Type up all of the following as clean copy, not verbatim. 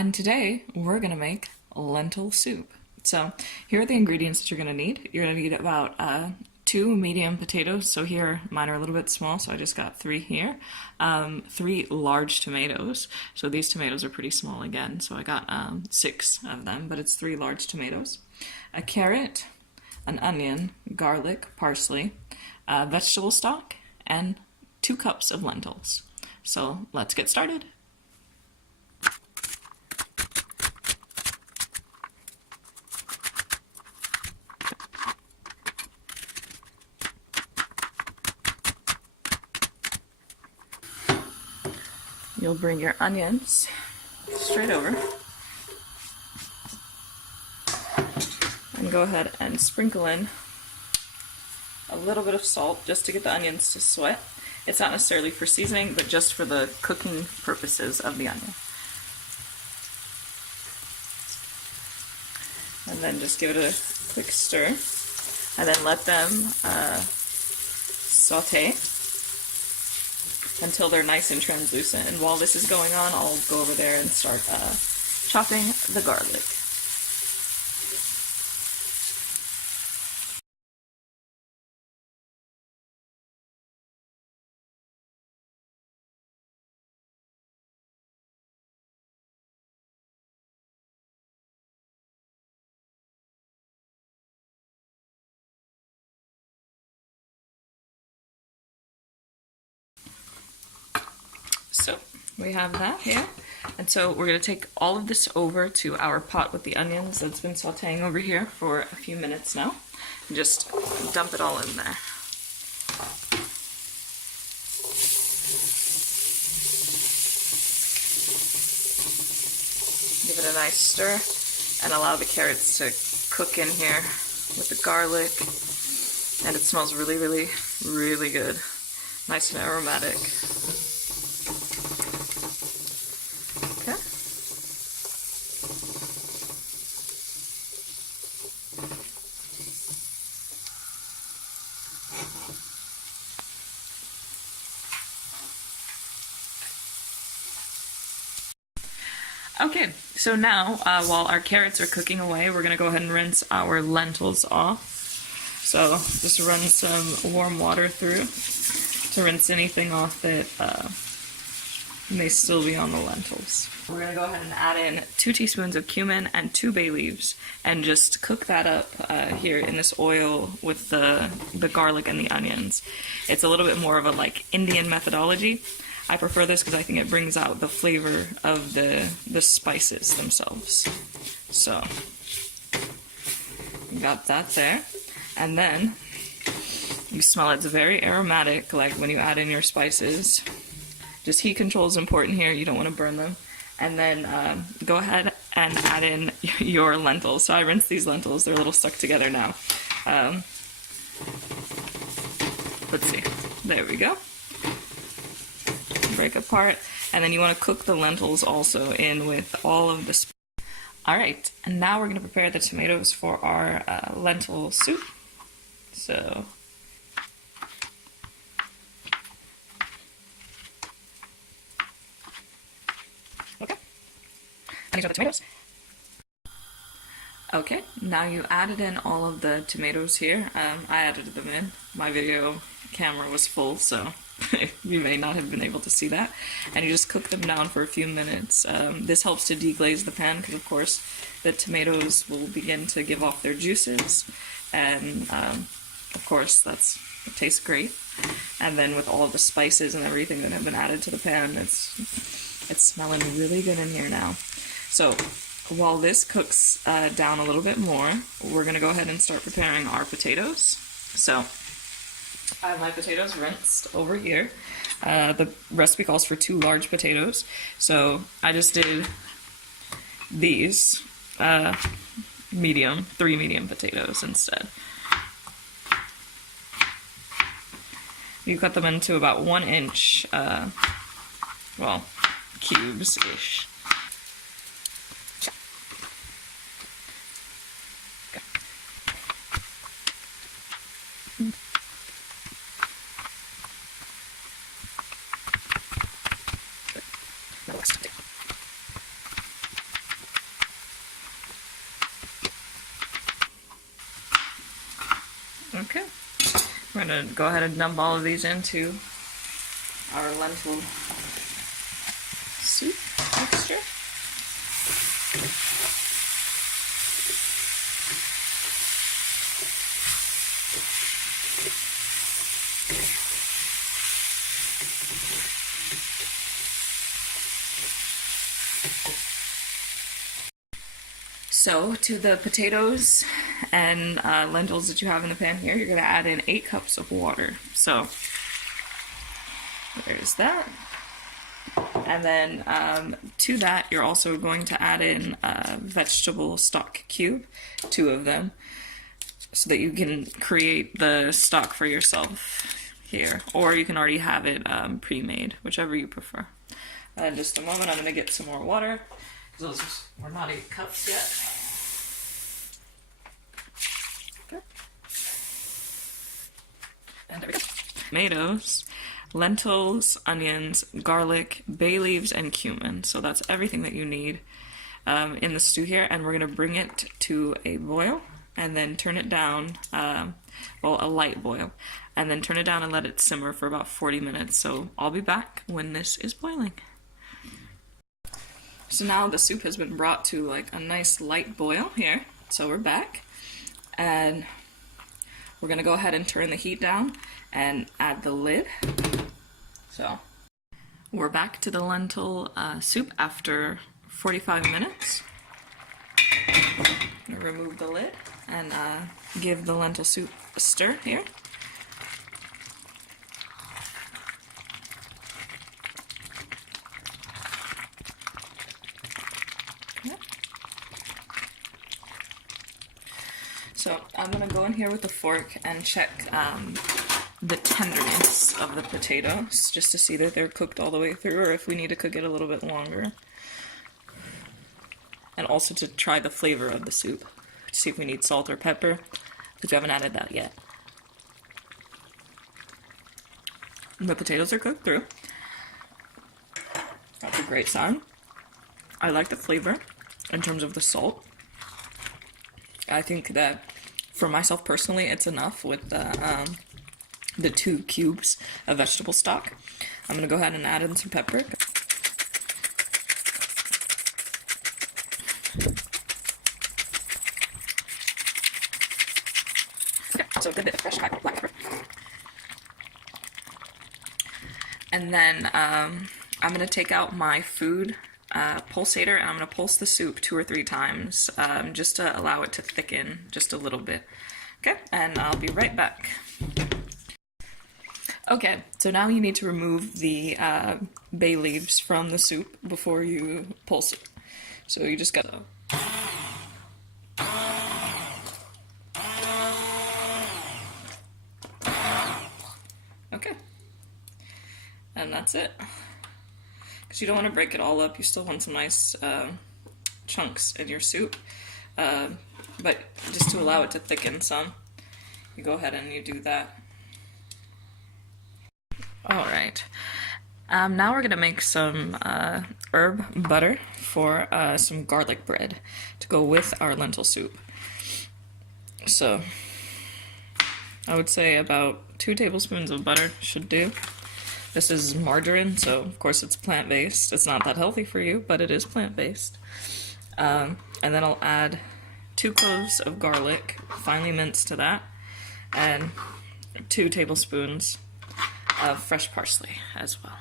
and today we're gonna make lentil soup. So here are the ingredients that you're gonna need. You're gonna need about 2 medium potatoes. So here, mine are a little bit small, so I just got 3 here. 3 large tomatoes. So these tomatoes are pretty small again, so I got 6 of them, but it's 3 large tomatoes. A carrot, an onion, garlic, parsley, vegetable stock, and 2 cups of lentils. So let's get started. You'll bring your onions straight over and go ahead and sprinkle in a little bit of salt just to get the onions to sweat. It's not necessarily for seasoning, but just for the cooking purposes of the onion. And then just give it a quick stir and then let them saute until they're nice and translucent. And while this is going on, I'll go over there and start chopping the garlic. So we have that here, and so we're going to take all of this over to our pot with the onions that's been sauteing over here for a few minutes now, and just dump it all in there. Give it a nice stir and allow the carrots to cook in here with the garlic, and it smells really, really, really good. Nice and aromatic. Okay, so now while our carrots are cooking away, we're going to go ahead and rinse our lentils off. So just run some warm water through to rinse anything off that may still be on the lentils. We're going to go ahead and add in 2 teaspoons of cumin and 2 bay leaves and just cook that up here in this oil with the garlic and the onions. It's a little bit more of a like Indian methodology. I prefer this because I think it brings out the flavor of the spices themselves. So, got that there. And then, you smell it's very aromatic, like when you add in your spices. Just heat control is important here, you don't want to burn them. And then go ahead and add in your lentils. So I rinsed these lentils, they're a little stuck together now. Let's see, there we go. Break apart, and then you want to cook the lentils also in with all of the spices. Alright, and now we're going to prepare the tomatoes for our lentil soup. So, okay, and these are the tomatoes. Okay, now you added in all of the tomatoes here. I added them in. My video camera was full, so you may not have been able to see that. And you just cook them down for a few minutes. This helps to deglaze the pan because, of course, the tomatoes will begin to give off their juices. And, of course, it tastes great. And then with all of the spices and everything that have been added to the pan, it's smelling really good in here now. So while this cooks down a little bit more, we're going to go ahead and start preparing our potatoes. So I have my potatoes rinsed over here. The recipe calls for 2 large potatoes, so I just did these 3 medium potatoes instead. You cut them into about 1 inch, well, cubes-ish. Okay. We're gonna go ahead and dump all of these into our lentil soup mixture. So to the potatoes and lentils that you have in the pan here, you're going to add in 8 cups of water. So there's that. And then to that, you're also going to add in a vegetable stock cube, 2 of them, so that you can create the stock for yourself here. Or you can already have it pre-made, whichever you prefer. In just a moment, I'm going to get some more water. Those were not 8 cups yet. Okay. And there we go. Tomatoes, lentils, onions, garlic, bay leaves, and cumin. So that's everything that you need in the stew here. And we're going to bring it to a boil and then turn it down, well, a light boil. And then turn it down and let it simmer for about 40 minutes. So I'll be back when this is boiling. So now the soup has been brought to like a nice light boil here. So we're back. And we're going to go ahead and turn the heat down and add the lid. So we're back to the lentil soup after 45 minutes. I'm going to remove the lid and give the lentil soup a stir here. So I'm going to go in here with a fork and check the tenderness of the potatoes, just to see that they're cooked all the way through, or if we need to cook it a little bit longer. And also to try the flavor of the soup, to see if we need salt or pepper, because we haven't added that yet. The potatoes are cooked through. That's a great sign. I like the flavor in terms of the salt. I think that for myself personally, it's enough with the 2 cubes of vegetable stock. I'm going to go ahead and add in some pepper. Okay, so a good bit of fresh black pepper. And then I'm going to take out my food pulsator, and I'm going to pulse the soup 2 or 3 times just to allow it to thicken just a little bit. Okay, and I'll be right back. Okay, so now you need to remove the bay leaves from the soup before you pulse it. So you just gotta... Okay, and that's it. Because you don't want to break it all up, you still want some nice chunks in your soup. But just to allow it to thicken some, you go ahead and you do that. Alright, now we're going to make some herb butter for some garlic bread to go with our lentil soup. So, I would say about 2 tablespoons of butter should do. This is margarine, so of course it's plant-based. It's not that healthy for you, but it is plant-based. And then I'll add 2 cloves of garlic, finely minced to that, and 2 tablespoons of fresh parsley as well.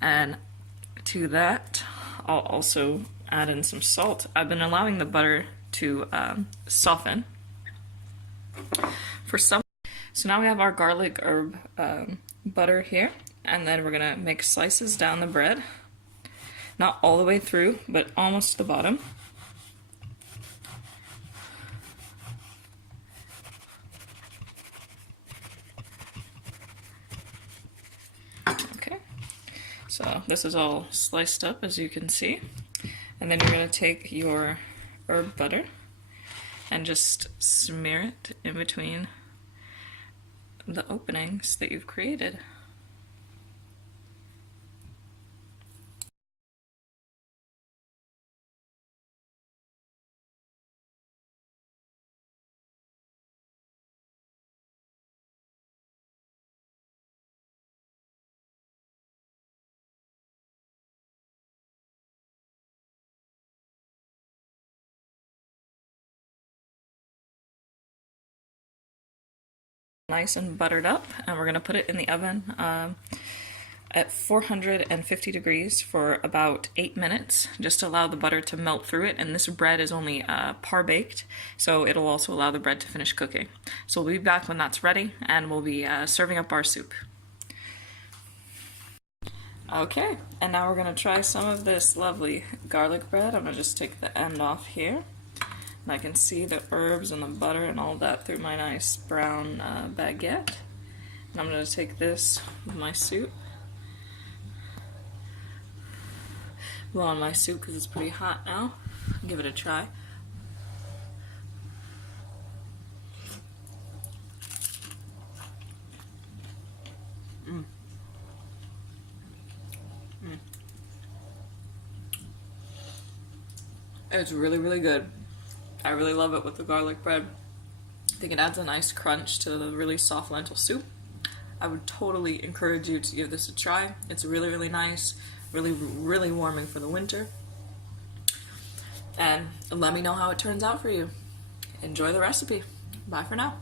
And to that, I'll also add in some salt. I've been allowing the butter to soften for some. So now we have our garlic herb butter here, and then we're gonna make slices down the bread, not all the way through, but almost to the bottom. Okay, so this is all sliced up, as you can see, and then you're gonna take your herb butter and just smear it in between the openings that you've created. Nice and buttered up, and we're going to put it in the oven at 450 degrees for about 8 minutes, just to allow the butter to melt through it. And this bread is only par baked, so it'll also allow the bread to finish cooking. So we'll be back when that's ready, and we'll be serving up our soup. Okay, and now we're going to try some of this lovely garlic bread. I'm going to just take the end off here. And I can see the herbs and the butter and all of that through my nice brown baguette. And I'm going to take this with my soup. Blow on my soup because it's pretty hot now. Give it a try. It's really, really good. I really love it with the garlic bread. I think it adds a nice crunch to the really soft lentil soup. I would totally encourage you to give this a try. It's really, really nice, really, really warming for the winter. And let me know how it turns out for you. Enjoy the recipe. Bye for now.